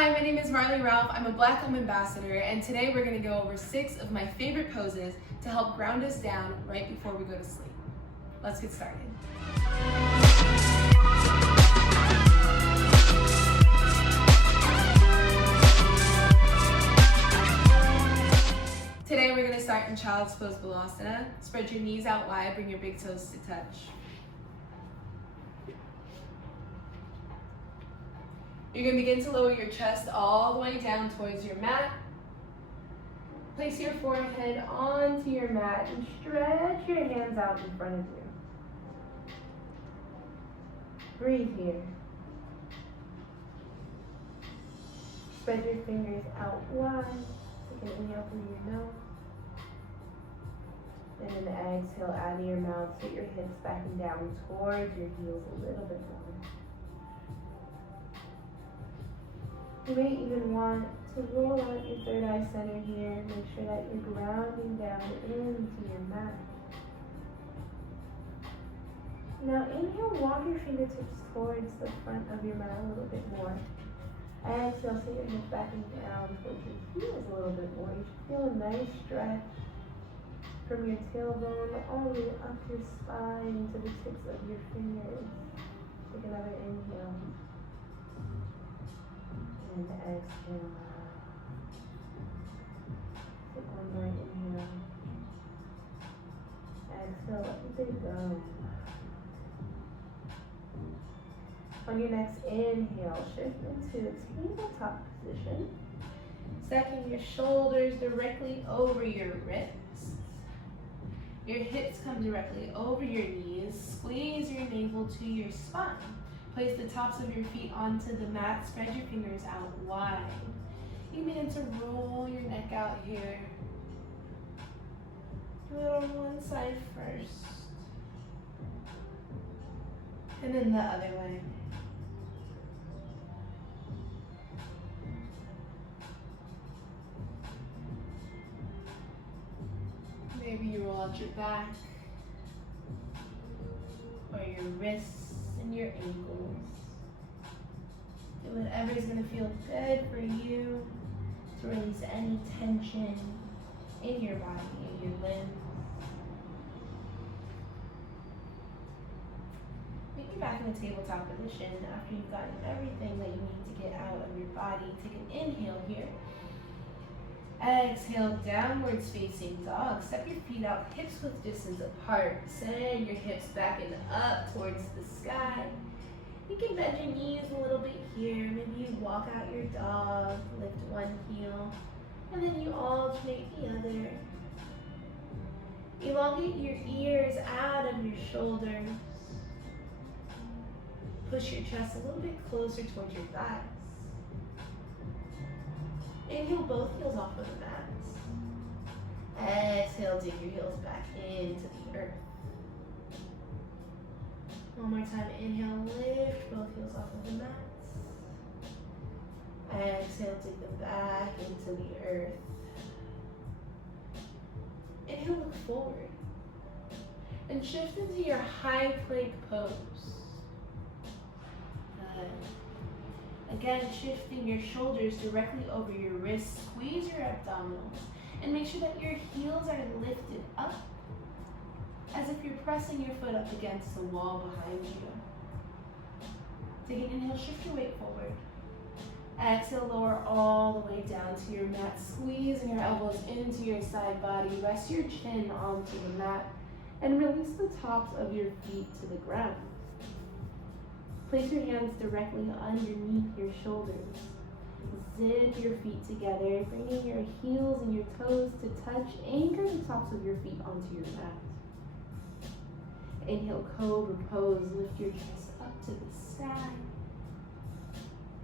Hi, my name is Marley Ralph. I'm a Black Home Ambassador, and today we're going to go over 6 of my favorite poses to help ground us down right before we go to sleep. Let's get started. Today we're going to start in Child's Pose Balasana. Spread your knees out wide, bring your big toes to touch. You're going to begin to lower your chest all the way down towards your mat. Place your forehead onto your mat and stretch your hands out in front of you. Breathe here. Spread your fingers out wide. Take an inhale through your nose. And an exhale out of your mouth. Sit your hips back and down towards your heels a little bit more. You may even want to roll out your third eye center here. Make sure that you're grounding down into your mat. Now inhale, walk your fingertips towards the front of your mat a little bit more. Exhale, sit your hips back and down towards your heels a little bit more. You should feel a nice stretch from your tailbone all the way up your spine to the tips of your fingers. Take another inhale. And exhale. Take one more inhale. Exhale, let it go. On your next inhale, shift into a tabletop position. Stacking your shoulders directly over your wrists. Your hips come directly over your knees. Squeeze your navel to your spine. Place the tops of your feet onto the mat. Spread your fingers out wide. You begin to roll your neck out here. Do it on one side first. And then the other way. Maybe you roll out your back or your wrists and your ankles. Do whatever is going to feel good for you to release any tension in your body, in your limbs. Make it back in the tabletop position after you've gotten everything that you need to get out of your body. Take an inhale here. Exhale, downwards facing dog. Step your feet out, hips width distance apart. Send your hips back and up towards the sky. You can bend your knees a little bit here. Maybe you walk out your dog, lift one heel, and then you alternate the other. Elongate your ears out of your shoulders. Push your chest a little bit closer towards your thighs. Inhale both heels off of the mat. Exhale, dig your heels back into the earth. One more time, inhale, lift both heels off of the mat. Exhale, dig them back into the earth. Inhale, look forward. And shift into your high plank pose. Again, shifting your shoulders directly over your wrists. Squeeze your abdominals and make sure that your heels are lifted up as if you're pressing your foot up against the wall behind you. Take an inhale, shift your weight forward. Exhale, lower all the way down to your mat. Squeezing your elbows into your side body. Rest your chin onto the mat and release the tops of your feet to the ground. Place your hands directly underneath your shoulders. Zip your feet together, bringing your heels and your toes to touch. Anchor the tops of your feet onto your mat. Inhale, cobra pose. Lift your chest up to the sky.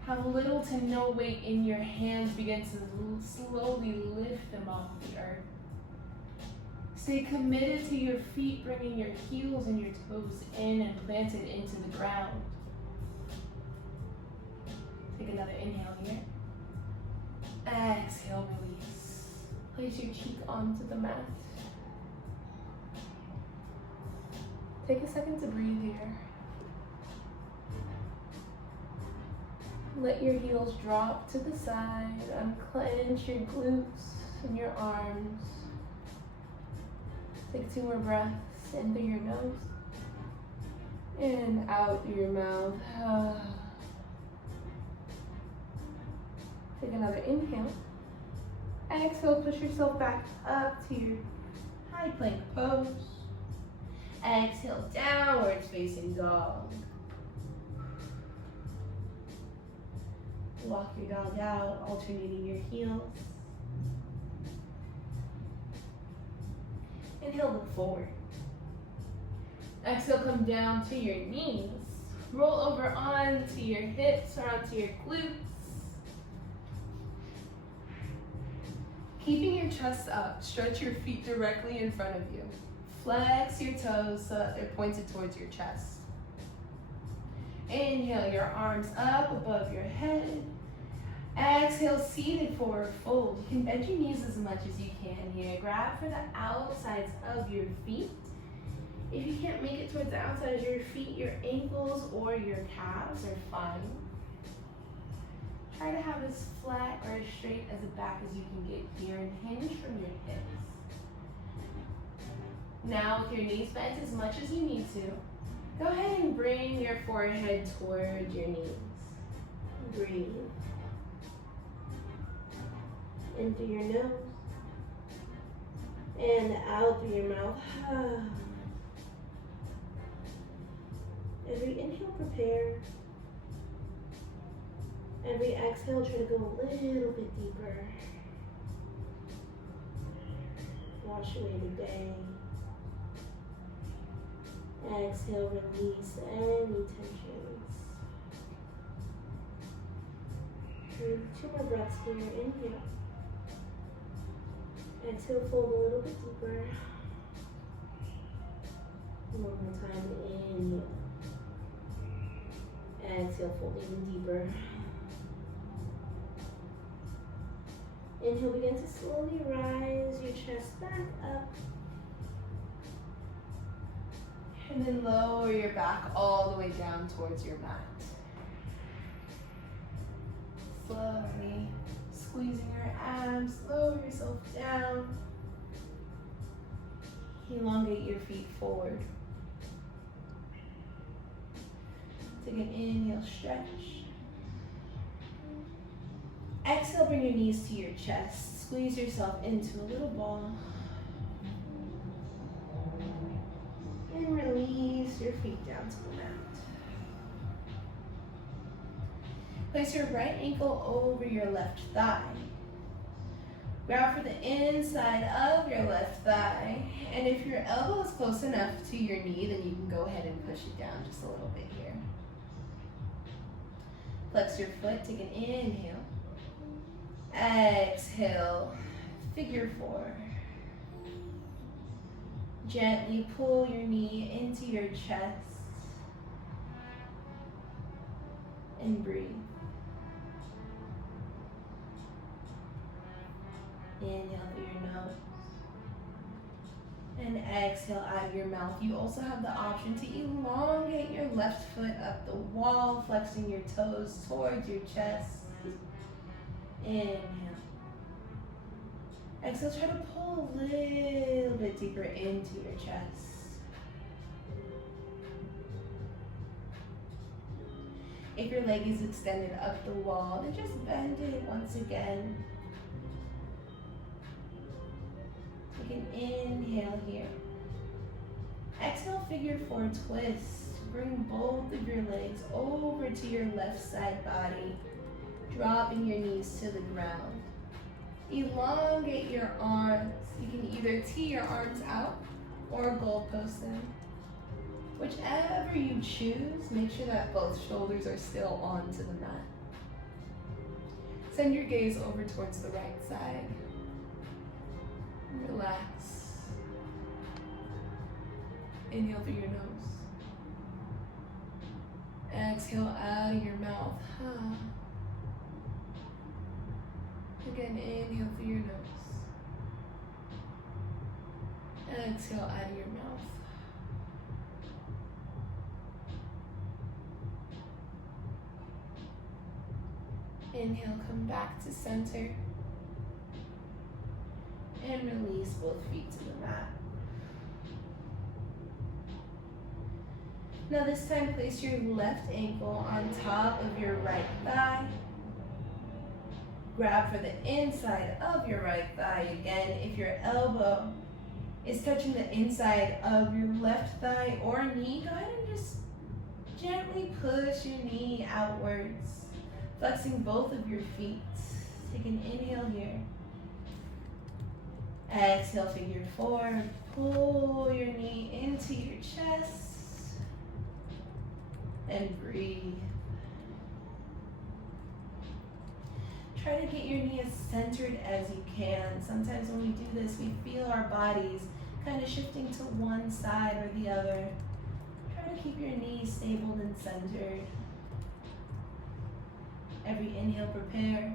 Have little to no weight in your hands. Begin to slowly lift them off the earth. Stay committed to your feet, bringing your heels and your toes in and planted into the ground. Take another inhale here. Exhale, release. Place your cheek onto the mat. Take a second to breathe here. Let your heels drop to the side. Unclench your glutes and your arms. Take 2 more breaths in through your nose and out through your mouth. Take another inhale. Exhale, push yourself back up to your high plank pose. Exhale, downwards facing dog. Walk your dog out, alternating your heels. Inhale, look forward. Exhale, come down to your knees. Roll over onto your hips or onto your glutes. Keeping your chest up, stretch your feet directly in front of you. Flex your toes so that they're pointed towards your chest. Inhale, your arms up above your head. Exhale, seated forward fold. You can bend your knees as much as you can here. Grab for the outsides of your feet. If you can't make it towards the outside of your feet, your ankles or your calves are fine. Try to have as flat or as straight as a back as you can get here and hinge from your hips. Now with your knees bent as much as you need to, go ahead and bring your forehead toward your knees. Breathe. In through your nose and out through your mouth. Every inhale, prepare. Every exhale, try to go a little bit deeper. Wash away the day. Exhale, release any tensions. 2 more breaths here. Inhale. Exhale, fold a little bit deeper. One more time, inhale. Exhale, fold even deeper. Inhale, begin to slowly rise your chest back up. And then lower your back all the way down towards your mat. Slowly squeezing your abs, lower yourself down. Elongate your feet forward. Take an inhale, stretch. Exhale, bring your knees to your chest. Squeeze yourself into a little ball. And release your feet down to the mat. Place your right ankle over your left thigh. Grab for the inside of your left thigh. And if your elbow is close enough to your knee, then you can go ahead and push it down just a little bit here. Flex your foot, take an inhale. Exhale, figure 4. Gently pull your knee into your chest and breathe. Inhale through your nose and exhale out of your mouth. You also have the option to elongate your left foot up the wall, flexing your toes towards your chest. Inhale. Exhale, try to pull a little bit deeper into your chest. If your leg is extended up the wall, then just bend it once again. Take an inhale here. Exhale, figure 4 twist. Bring both of your legs over to your left side body, dropping your knees to the ground. Elongate your arms. You can either tee your arms out or goalpost them. Whichever you choose, make sure that both shoulders are still onto the mat. Send your gaze over towards the right side. Relax. Inhale through your nose. Exhale out of your mouth. Again, inhale through your nose. Exhale out of your mouth. Inhale, come back to center. And release both feet to the mat. Now this time, place your left ankle on top of your right thigh. Grab for the inside of your right thigh again. If your elbow is touching the inside of your left thigh or knee, go ahead and just gently push your knee outwards, flexing both of your feet. Take an inhale here. Exhale, figure four. Pull your knee into your chest. And breathe. Try to get your knee as centered as you can. Sometimes when we do this, we feel our bodies kind of shifting to one side or the other. Try to keep your knees stable and centered. Every inhale, prepare.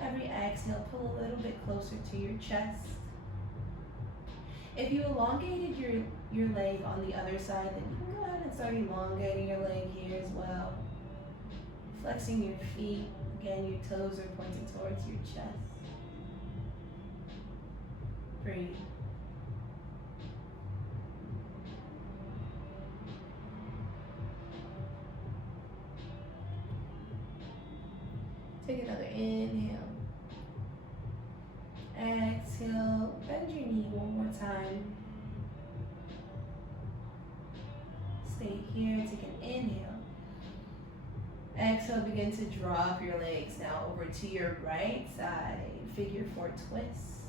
Every exhale, pull a little bit closer to your chest. If you elongated your leg on the other side, then you can go ahead and start elongating your leg here as well. Flexing your feet. Again, your toes are pointing towards your chest. Breathe. Take another inhale. Exhale, bend your knee one more time. Stay here, take an inhale. Exhale, begin to drop your legs now over to your right side. Figure four twist.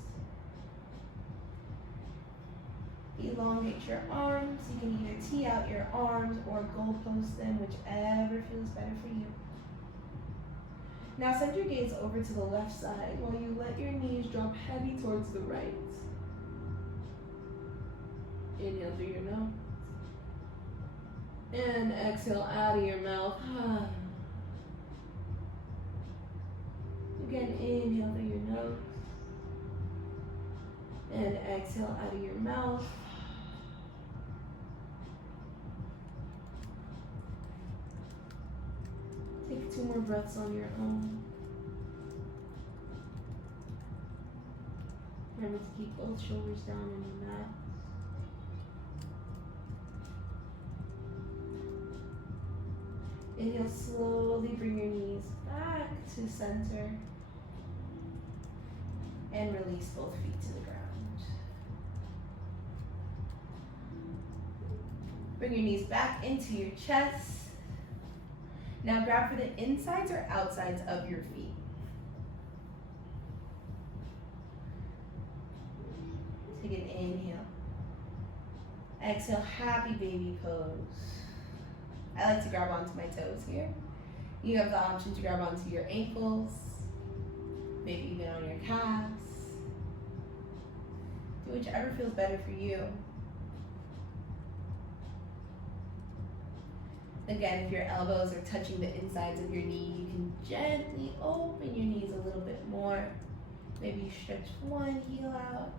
Elongate your arms. You can either tee out your arms or goalpost them, whichever feels better for you. Now send your gaze over to the left side while you let your knees drop heavy towards the right. Inhale through your nose. And exhale out of your mouth. Again, inhale through your nose. And exhale out of your mouth. Take 2 more breaths on your own. Remember to keep both shoulders down on your mat. Inhale, slowly bring your knees back to center. And release both feet to the ground. Bring your knees back into your chest. Now grab for the insides or outsides of your feet. Take an inhale. Exhale, happy baby pose. I like to grab onto my toes here. You have the option to grab onto your ankles, maybe even on your calves. Do whichever feels better for you. Again, if your elbows are touching the insides of your knee, you can gently open your knees a little bit more. Maybe you stretch one heel out.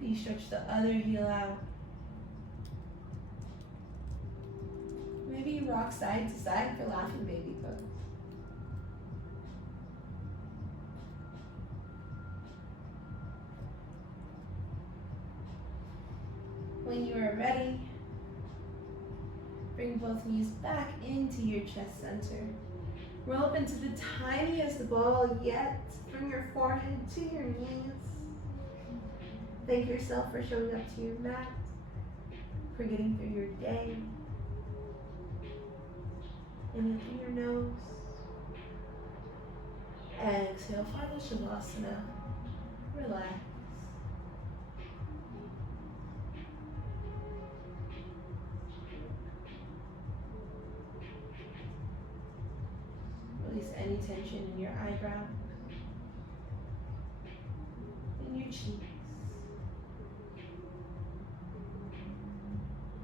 Maybe you stretch the other heel out. Maybe you rock side to side for laughing baby pose. When you are ready, bring both knees back into your chest center. Roll up into the tiniest ball yet. Bring your forehead to your knees. Thank yourself for showing up to your mat, for getting through your day. Inhale through your nose. Exhale, final shavasana. Relax. Release any tension in your eyebrow, in your cheeks.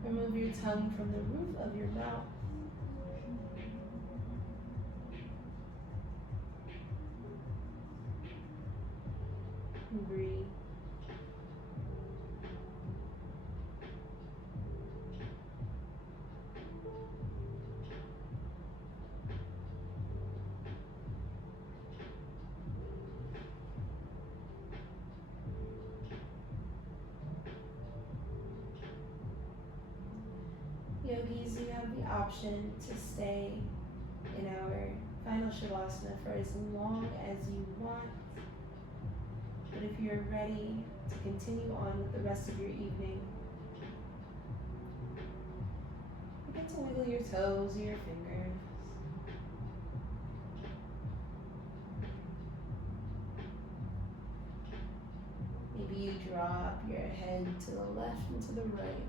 Remove your tongue from the roof of your mouth. And breathe. the option to stay in our final shavasana for as long as you want. But if you're ready to continue on with the rest of your evening, begin to wiggle your toes or your fingers. Maybe you drop your head to the left and to the right.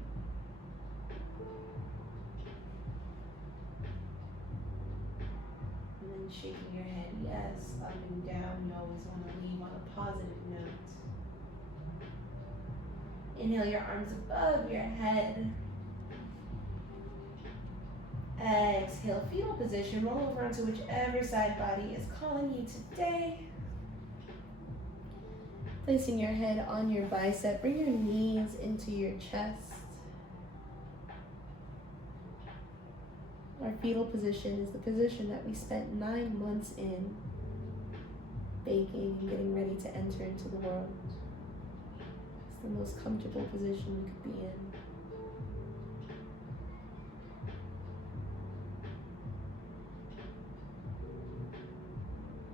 And then shaking your head, yes, up and down. You always want to leave on a positive note. Inhale your arms above your head. Exhale, fetal position. Roll over onto whichever side body is calling you today. Placing your head on your bicep, bring your knees into your chest. Our fetal position is the position that we spent 9 months in, baking and getting ready to enter into the world. It's the most comfortable position we could be in.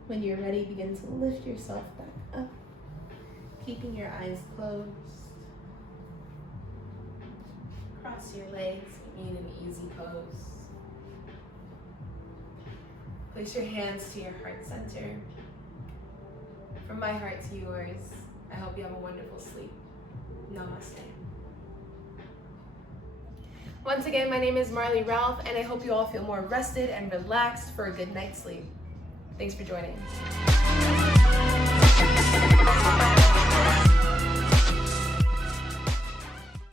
When you're ready, begin to lift yourself back up, keeping your eyes closed. Cross your legs, remain in easy pose. Place your hands to your heart center. From my heart to yours, I hope you have a wonderful sleep. Namaste. Once again, my name is Marley Ralph, and I hope you all feel more rested and relaxed for a good night's sleep. Thanks for joining.